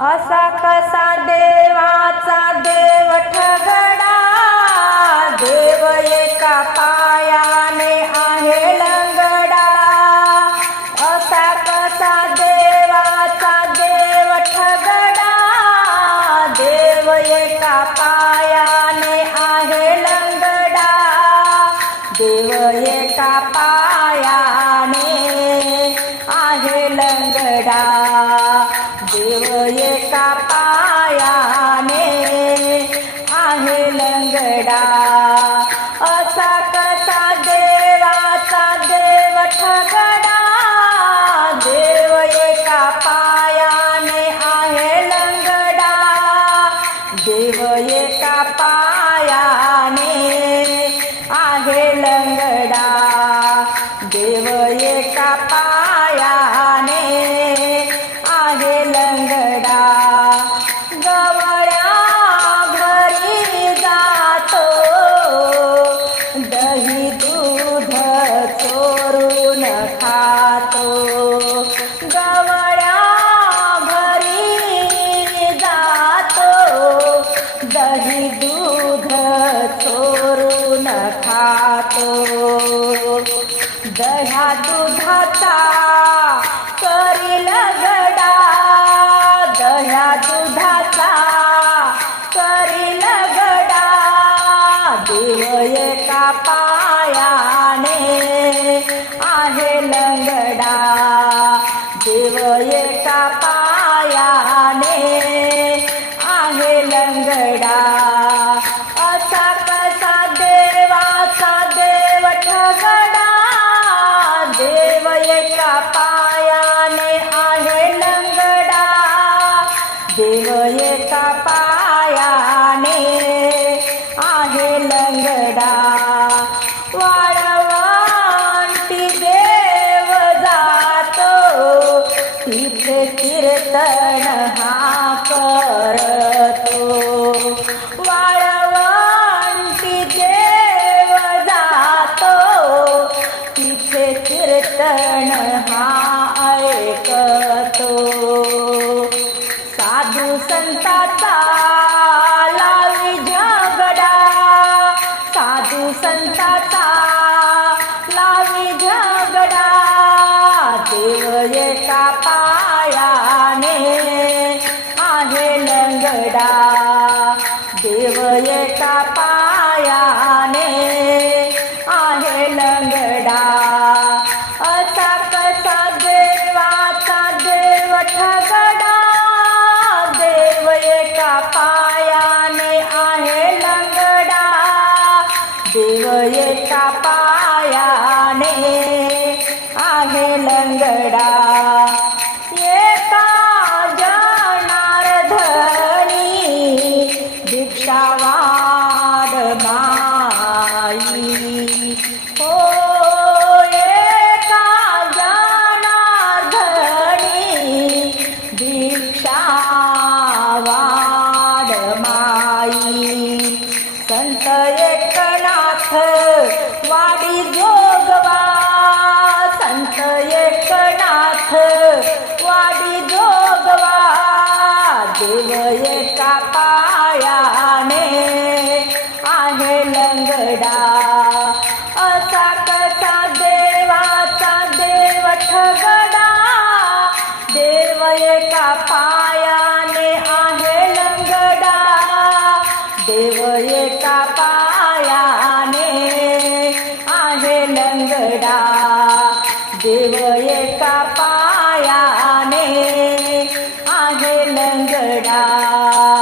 असा कसा देवाचा देव ठगडा? देव एका पाया एका जातो. दह्या दुधाचा करील गडा. दह्या दुधाचा करील गडा. देव एका पायाने आहे लंगडा. देव एका पायाने आहे लंगडा. तुझ्या पायाने आहे लंगडा. देव एका पायाने आहे लंगडा. वाळवंटी देव जातो तिथे कीर्तन ऐकतो साधू संताचा लावी झगडा. साधू संताचा लावी झगडा. देव एका पायाने आहे लंगडा. देव एका पायाने आहे लंगडा. आहे लंगडा. जाणार जनार्दनी भिक्षावाद माई हो एका जनार्दनी भिक्षावाद माई संत एकनाथ वाडी जोगवा फुल एका पायाने आहे लंगडा. असा कसा देवाचा देव ठगडा देव एका पायाने आहे लंगडा. देव एका पायाने आहे लंगडा. देव एका पायाने आहे लंगडा